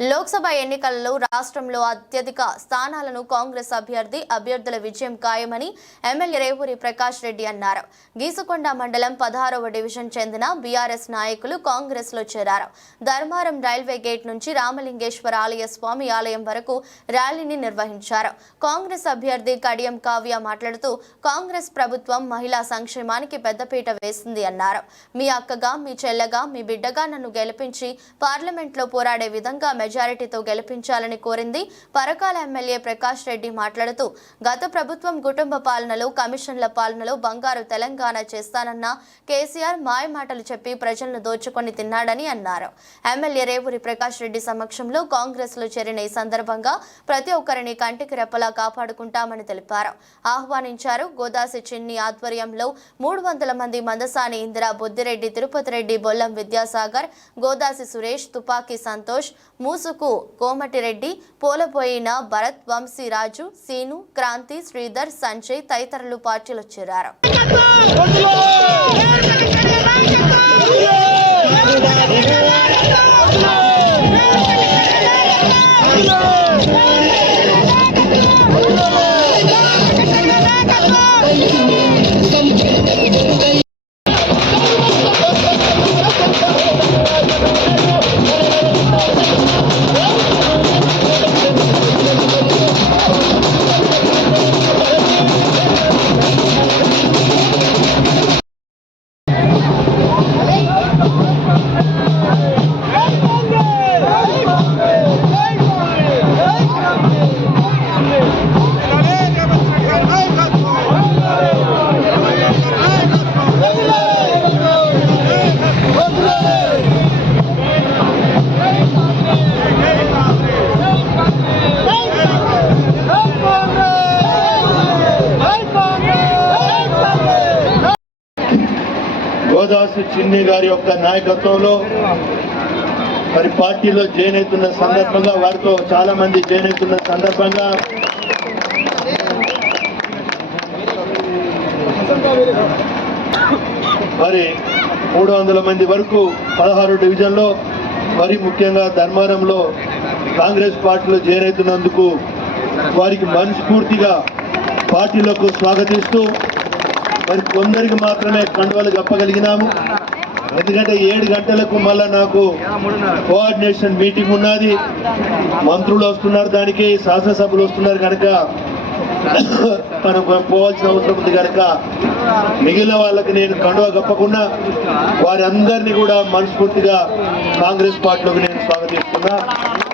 లోక్సభ ఎన్నికలలో రాష్ట్రంలో అత్యధిక స్థానాలను కాంగ్రెస్ అభ్యర్థి అభ్యర్థుల విజయం ఖాయమని ఎమ్మెల్యే రేవూరి ప్రకాష్ రెడ్డి అన్నారు. గీసుకొండ మండలం పదహారవ డివిజన్ చెందిన బీఆర్ఎస్ నాయకులు కాంగ్రెస్లో చేరారు. ధర్మారం రైల్వే గేట్ నుంచి రామలింగేశ్వర ఆలయ స్వామి ఆలయం వరకు ర్యాలీని నిర్వహించారు. కాంగ్రెస్ అభ్యర్థి కడియం కావ్య మాట్లాడుతూ కాంగ్రెస్ ప్రభుత్వం మహిళా సంక్షేమానికి పెద్దపీట వేసింది అన్నారు. మీ అక్కగా మీ చెల్లగా మీ బిడ్డగా నన్ను గెలిపించి పార్లమెంట్లో పోరాడే విధంగా మెజారిటీతో గెలిపించాలని కోరింది పరకాల ఎమ్మెల్యే ప్రకాష్ రెడ్డి మాట్లాడుతూ గత ప్రభుత్వం కుటుంబ పాలనలో కమిషన్ల పాలనలో బంగారు తెలంగాణ చేస్తానన్న కేసీఆర్ మాయమాటలు చెప్పి ప్రజలను దోచుకొని తిన్నాడని అన్నారు. ఎమ్మెల్యే రేవూరి ప్రకాష్ రెడ్డి సమక్షంలో కాంగ్రెస్లో చేరిన ఈ సందర్భంగా ప్రతి ఒక్కరిని కంటికి రెప్పలా కాపాడుకుంటామని తెలిపారు. ఆహ్వానించారు గోదాసి చిన్ని ఆధ్వర్యంలో మూడు వందల మంది మందసాని ఇందిరా బొద్దిరెడ్డి తిరుపతి రెడ్డి బొల్లం విద్యాసాగర్ గోదాసి సురేష్ తుపాకీ సంతోష్ మూసుకు కోమటిరెడ్డి పోలపోయిన భరత్ వంశీరాజు సీను క్రాంతి శ్రీధర్ సంజయ్ తదితరులు పార్టీలో చేరారు Yeah! చిన్ని గారి యొక్క నాయకత్వంలో మరి పార్టీలో జాయిన్ అవుతున్న సందర్భంగా వారితో చాలా మంది జాయిన్ అవుతున్న సందర్భంగా మరి మూడు వందల మంది వరకు పదహారు డివిజన్లో మరి ముఖ్యంగా ధర్మారంలో కాంగ్రెస్ పార్టీలో జాయిన్ అవుతున్నందుకు వారికి మనస్ఫూర్తిగా పార్టీలకు స్వాగతిస్తూ మరి కొందరికి మాత్రమే కండువలు గప్పగలిగినాము ఎందుకంటే ఏడు గంటలకు మళ్ళా నాకు కోఆర్డినేషన్ మీటింగ్ ఉన్నది. మంత్రులు వస్తున్నారు దానికి శాసనసభ్యులు వస్తున్నారు కనుక మనం పోవాల్సిన అవసరం ఉంది కనుక మిగిలిన వాళ్ళకి నేను కండువ గప్పకుండా వారందరినీ కూడా మనస్ఫూర్తిగా కాంగ్రెస్ పార్టీలోకి నేను స్వాగతిస్తున్నా.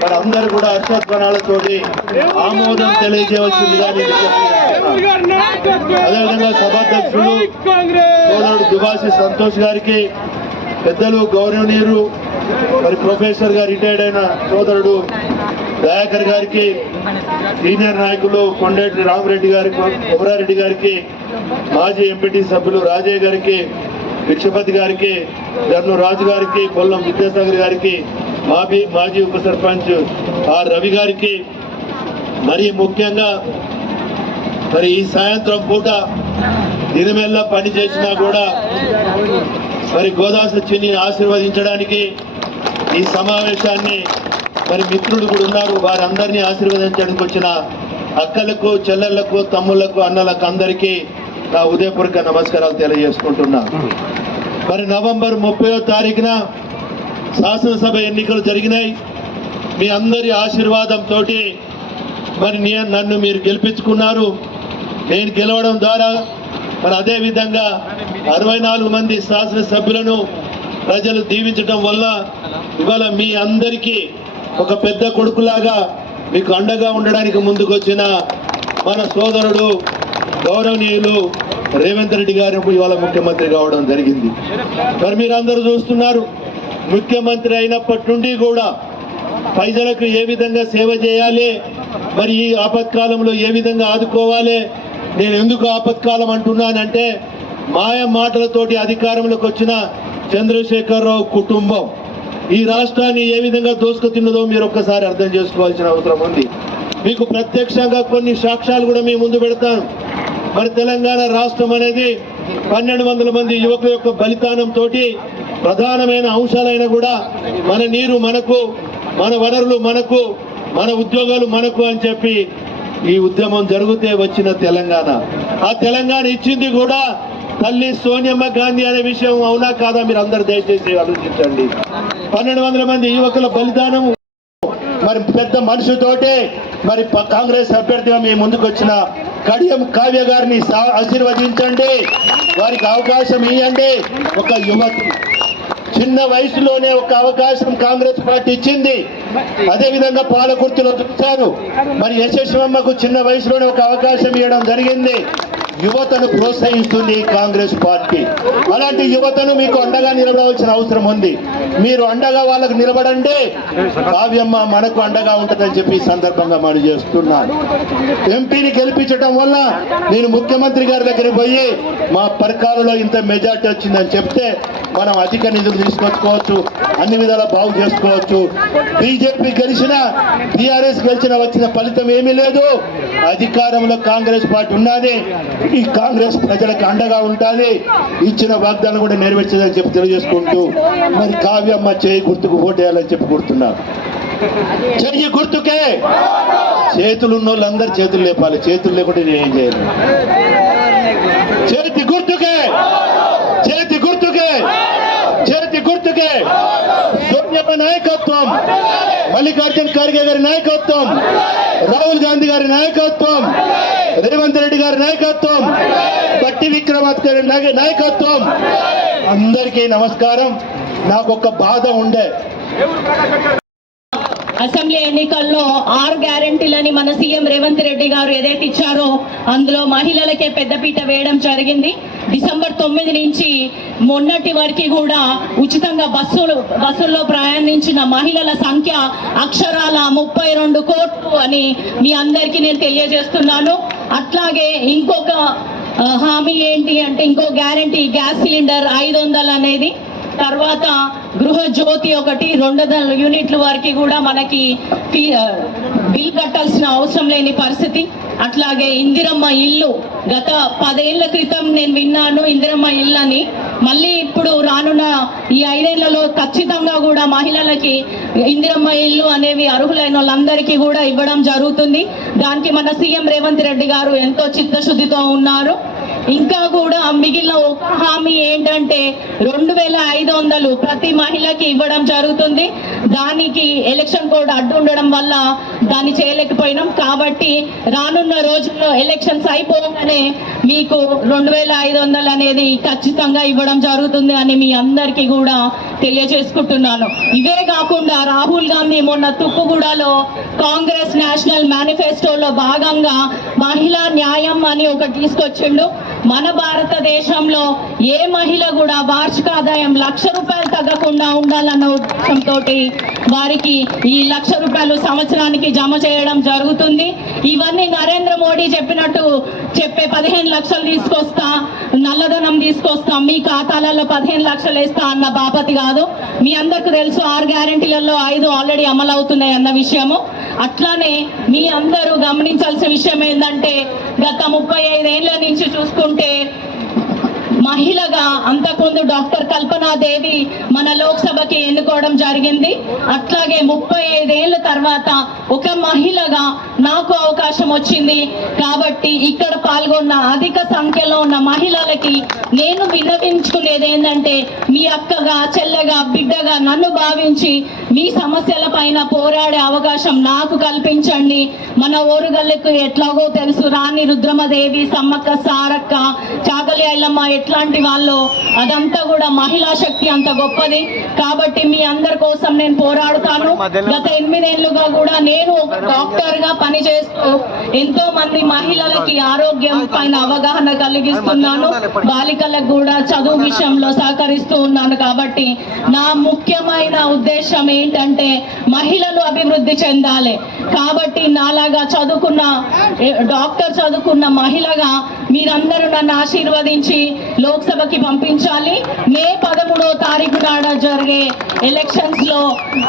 మరి అందరూ కూడా హర్షధ్వనాలతోటి ఆమోదం తెలియజేయవలసిందిగా అదేవిధంగా సభాధ్యక్షుడు సోదరుడు దుబాసి సంతోష్ గారికి పెద్దలు గౌరవనీయులు మరి ప్రొఫెసర్గా రిటైర్డ్ అయిన సోదరుడు దయాకర్ గారికి సీనియర్ నాయకులు కొండేటి రామరెడ్డి గారికి కుమరారెడ్డి గారికి మాజీ ఎంపీటీ సభ్యులు రాజయ్య గారికి విక్షపతి గారికి గర్ను రాజు గారికి కొల్లం విద్యాసాగర్ గారికి మాజీ మాజీ ఉప సర్పంచ్ ఆర్ రవి గారికి మరి ముఖ్యంగా మరి ఈ సాయంత్రం పూట దినమెల్లా పని చేసినా కూడా మరి గోదాసు చిన్ని ఆశీర్వదించడానికి ఈ సమావేశాన్ని మరి మిత్రులు కూడా ఉన్నారు. వారందరినీ ఆశీర్వదించడానికి వచ్చిన అక్కలకు చెల్లెళ్ళకు తమ్ముళ్ళకు అన్నలకు అందరికీ నా ఉదయపూర్వక నమస్కారాలు తెలియజేసుకుంటున్నా. మరి నవంబర్ ముప్పయో తారీఖున శాసనసభ ఎన్నికలు జరిగినాయి. మీ అందరి ఆశీర్వాదంతో మరి నన్ను మీరు గెలిపించుకున్నారు. నేను గెలవడం ద్వారా మరి అదేవిధంగా అరవై నాలుగు మంది శాసనసభ్యులను ప్రజలు దీవించడం వల్ల ఇవాళ మీ అందరికీ ఒక పెద్ద కొడుకులాగా మీకు అండగా ఉండడానికి ముందుకు వచ్చిన మన సోదరుడు గౌరవనీయులు రేవంత్ రెడ్డి గారు ఇవాళ ముఖ్యమంత్రి కావడం జరిగింది. మరి అందరూ చూస్తున్నారు ముఖ్యమంత్రి అయినప్పటి నుండి కూడా ప్రజలకు ఏ విధంగా సేవ చేయాలి మరి ఈ ఆపత్కాలంలో ఏ విధంగా ఆదుకోవాలి నేను ఎందుకు ఆపత్కాలం అంటున్నానంటే మాయ మాటలతోటి అధికారంలోకి వచ్చిన చంద్రశేఖరరావు కుటుంబం. ఈ రాష్ట్రాన్ని ఏ విధంగా దోసుకు తిన్నదో మీరు ఒక్కసారి అర్థం చేసుకోవాల్సిన అవసరం ఉంది. మీకు ప్రత్యక్షంగా కొన్ని సాక్ష్యాలు కూడా మీ ముందు పెడతాను. మరి తెలంగాణ రాష్ట్రం అనేది పన్నెండు వందల మంది యువకుల యొక్క బలిదానం తోటి ప్రధానమైన అంశాలైన కూడా మన నీరు మనకు మన వనరులు మనకు మన ఉద్యోగాలు మనకు అని చెప్పి ఈ ఉద్యమం జరిగితే వచ్చిన తెలంగాణ. ఆ తెలంగాణ ఇచ్చింది కూడా తల్లి సోనియమ్మ గాంధీ అనే విషయం అవునా కాదా మీరు అందరు దయచేసి ఆలోచించండి. పన్నెండు వందల మంది యువకుల బలిదానం. మరి పెద్ద మనసుతోటే మరి కాంగ్రెస్ అభ్యర్థిగా మీ ముందుకు వచ్చిన కడియం కావ్య గారిని సా- ఆశీర్వదించండి. వారికి అవకాశం ఇవ్వండి ఒక యువతి చిన్న వయసులోనే ఒక అవకాశం కాంగ్రెస్ పార్టీ ఇచ్చింది. అదేవిధంగా పాలకుర్తిలో చూశారు మరి యశస్వమ్మకు చిన్న వయసులోనే ఒక అవకాశం ఇవ్వడం జరిగింది. యువతను ప్రోత్సహిస్తుంది కాంగ్రెస్ పార్టీ. అలాంటి యువతను మీకు అండగా నిలబడవలసిన అవసరం ఉంది. మీరు అండగా వాళ్ళకు నిలబడండి. కావ్యమ్మ మనకు అండగా ఉంటుందని చెప్పి సందర్భంగా మనం చేస్తున్నాను ఎంపీని గెలిపించడం వల్ల నేను ముఖ్యమంత్రి గారి దగ్గర పోయి మా పరికాలలో ఇంత మెజార్టీ వచ్చిందని చెప్తే మనం అధిక నిధులు తీసుకొచ్చుకోవచ్చు అన్ని విధాలా బాగు చేసుకోవచ్చు. బీజేపీ గెలిచిన టీఆర్ఎస్ గెలిచిన వచ్చిన ఫలితం ఏమీ లేదు. అధికారంలో కాంగ్రెస్ పార్టీ ఉన్నది. ఈ కాంగ్రెస్ ప్రజలకు అండగా ఉంటుంది. ఇచ్చిన వాగ్దానం కూడా నెరవేర్చదని చెప్పి తెలియజేసుకుంటూ మరి కావ్యమ్మ చేయి గుర్తుకు ఓటేయాలని చెప్పి కోరుతున్నారు చెయ్యి గుర్తుకే. చేతులు ఉన్న వాళ్ళందరూ చేతులు లేపాలి. చేతులు లేకుండా నేను చేయాలి చేతి గుర్తుకే. చేతి గుర్తుకే. చేతి గుర్తుకే. సోనియమ్మ నాయకత్వం. మల్లికార్జున ఖర్గే గారి నాయకత్వం. రాహుల్ గాంధీ గారి నాయకత్వం. రేవంత్ రెడ్డి గారి నాయకత్వం. బట్టి విక్రమార్క నాయకత్వం. అందరికీ నమస్కారం. నాకు ఒక బాధ ఉండే. అసెంబ్లీ ఎన్నికల్లో ఆరు గ్యారంటీలని మన సీఎం రేవంత్ రెడ్డి గారు ఏదైతే ఇచ్చారో అందులో మహిళలకే పెద్దపీట వేయడం జరిగింది. డిసెంబర్ తొమ్మిది నుంచి మొన్నటి వరకు కూడా ఉచితంగా బస్సులు బస్సుల్లో ప్రయాణించిన మహిళల సంఖ్య అక్షరాల ముప్పై రెండు కోట్లు అని మీ అందరికీ నేను తెలియజేస్తున్నాను. అట్లాగే ఇంకొక హామీ ఏంటి అంటే ఇంకో గ్యారంటీ గ్యాస్ సిలిండర్ ఐదు వందలు అనేది. తర్వాత గృహ జ్యోతి ఒకటి రెండు వందల యూనిట్ల వరకు కూడా మనకి బిల్ కట్టాల్సిన అవసరం లేని పరిస్థితి. అట్లాగే ఇందిరమ్మ ఇల్లు గత పదేళ్ళ క్రితం నేను విన్నాను ఇందిరమ్మ ఇల్లు అని మళ్ళీ ఇప్పుడు రానున్న ఈ ఐదేళ్ళలో ఖచ్చితంగా కూడా మహిళలకి ఇందిరమ్మ ఇల్లు అనేవి అర్హులైన వాళ్ళందరికీ కూడా ఇవ్వడం జరుగుతుంది. దానికి మన సీఎం రేవంత్ రెడ్డి గారు ఎంతో చిత్తశుద్ధితో ఉన్నారు. ఇంకా కూడా మిగిలిన ఒక హామీ ఏంటంటే రెండు వేల ఐదు వందలు ప్రతి మహిళకి ఇవ్వడం జరుగుతుంది. దానికి ఎలక్షన్ కోడ్ అడ్డు ఉండడం వల్ల దాన్ని చేయలేకపోయినాం. కాబట్టి రానున్న రోజుల్లో ఎలక్షన్స్ అయిపోగానే మీకు రెండు వేల ఐదు వందలు అనేది ఖచ్చితంగా ఇవ్వడం జరుగుతుంది అని మీ అందరికీ కూడా తెలియజేసుకుంటున్నాను. ఇవే కాకుండా రాహుల్ గాంధీ మొన్న తుక్కుగూడలో కాంగ్రెస్ నేషనల్ మేనిఫెస్టోలో భాగంగా మహిళా న్యాయం అని ఒకటి తీసుకొచ్చిండు. మన భారతదేశంలో ఏ మహిళ కూడా వార్షిక ఆదాయం లక్ష రూపాయలు తగ్గకుండా ఉండాలన్న ఉద్దేశంతో వారికి ఈ లక్ష రూపాయలు సంవత్సరానికి జమ చేయడం జరుగుతుంది. ఇవన్నీ నరేంద్ర మోడీ చెప్పినట్టు చెప్పే పదిహేను లక్షలు తీసుకొస్తా నల్లధనం తీసుకొస్తా మీ ఖాతాలలో పదిహేను లక్షలు వేస్తా అన్న బాపతి కాదు. మీ అందరికి తెలుసు ఆరు గ్యారెంటీలలో ఐదు ఆల్రెడీ అమలు అవుతున్నాయి అన్న విషయము. అట్లానే మీ అందరూ గమనించాల్సిన విషయం ఏంటంటే గత ముప్పై ఐదేళ్ళ నుంచి చూసుకుంటే మహిళగా అంతకుముందు డాక్టర్ కల్పనాదేవి మన లోక్సభకి ఎన్నుకోవడం జరిగింది. అట్లాగే ముప్పై ఐదేళ్ళ తర్వాత ఒక మహిళగా నాకు అవకాశం వచ్చింది. కాబట్టి ఇక్కడ పాల్గొన్న అధిక సంఖ్యలో ఉన్న మహిళలకి నేను విన్నవించుకునేది ఏంటంటే మీ అక్కగా చెల్లెగా బిడ్డగా నన్ను భావించి మీ సమస్యల పైన పోరాడే అవకాశం నాకు కల్పించండి. మన ఓరుగల్లకు ఎట్లాగో తెలుసు. రాణి రుద్రమదేవి సమ్మక్క సారక్క చాకలి ఐలమ్మ ఎట్లాంటి వాళ్ళు అదంతా కూడా మహిళా శక్తి అంత గొప్పది. కాబట్టి మీ అందరి కోసం నేను పోరాడుతాను. గత ఎనిమిదేళ్ళుగా కూడా నేను ఒక డాక్టర్గా పనిచేస్తూ ఎంతో మంది మహిళలకి ఆరోగ్యం పైన అవగాహన కలిగిస్తున్నాను. బాలికలకు కూడా చదువు విషయంలో సహకరిస్తూ ఉన్నాను కాబట్టి నా ముఖ్యమైన ఉద్దేశం ఏంటంటే మహిళలు అభివృద్ధి చెందాలి. కాబట్టి నాలాగా చదువుకున్న డాక్టర్ చదువుకున్న మహిళగా మీరందరూ నన్ను ఆశీర్వదించి లోక్సభకి పంపించాలి. మే పదమూడో తారీఖు నాడ జరిగే ఎలక్షన్స్లో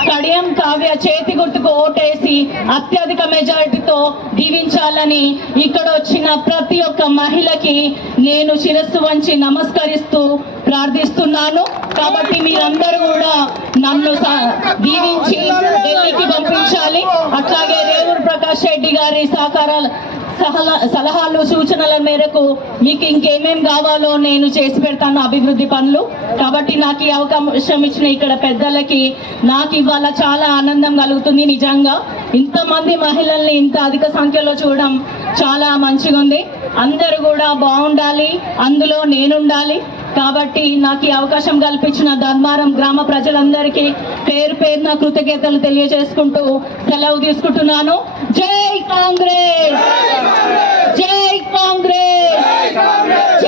కడియం కావ్య చేతి గుర్తుకు ఓటేసి అత్యధిక మెజారిటీతో దీవించాలని ఇక్కడ వచ్చిన ప్రతి ఒక్క మహిళకి నేను శిరస్సు వంచి నమస్కరిస్తూ ప్రార్థిస్తున్నాను. కాబట్టి మీరందరూ కూడా నన్ను స- దీవించి ఢిల్లీకి పంపించాలి. అట్లాగే రేవూరు ప్రకాష్ రెడ్డి గారి సహకారాలు సలహాలు సూచనల మేరకు మీకు ఇంకేమేం కావాలో నేను చేసి పెడతాను అభివృద్ధి పనులు. కాబట్టి నాకు ఈ అవకాశం ఇచ్చిన ఇక్కడ పెద్దలకి నాకు ఇవాళ చాలా ఆనందం కలుగుతుంది నిజంగా. ఇంతమంది మహిళల్ని ఇంత అధిక సంఖ్యలో చూడడం చాలా మంచిగా ఉంది అందరూ కూడా బాగుండాలి. అందులో నేనుండాలి. కాబట్టి నాకు ఈ అవకాశం కల్పించిన ధర్మారం గ్రామ ప్రజలందరికీ పేరు పేరు నా కృతజ్ఞతలు తెలియజేసుకుంటూ సెలవు తీసుకుంటున్నాను. జై కాంగ్రెస్! జై కాంగ్రెస్!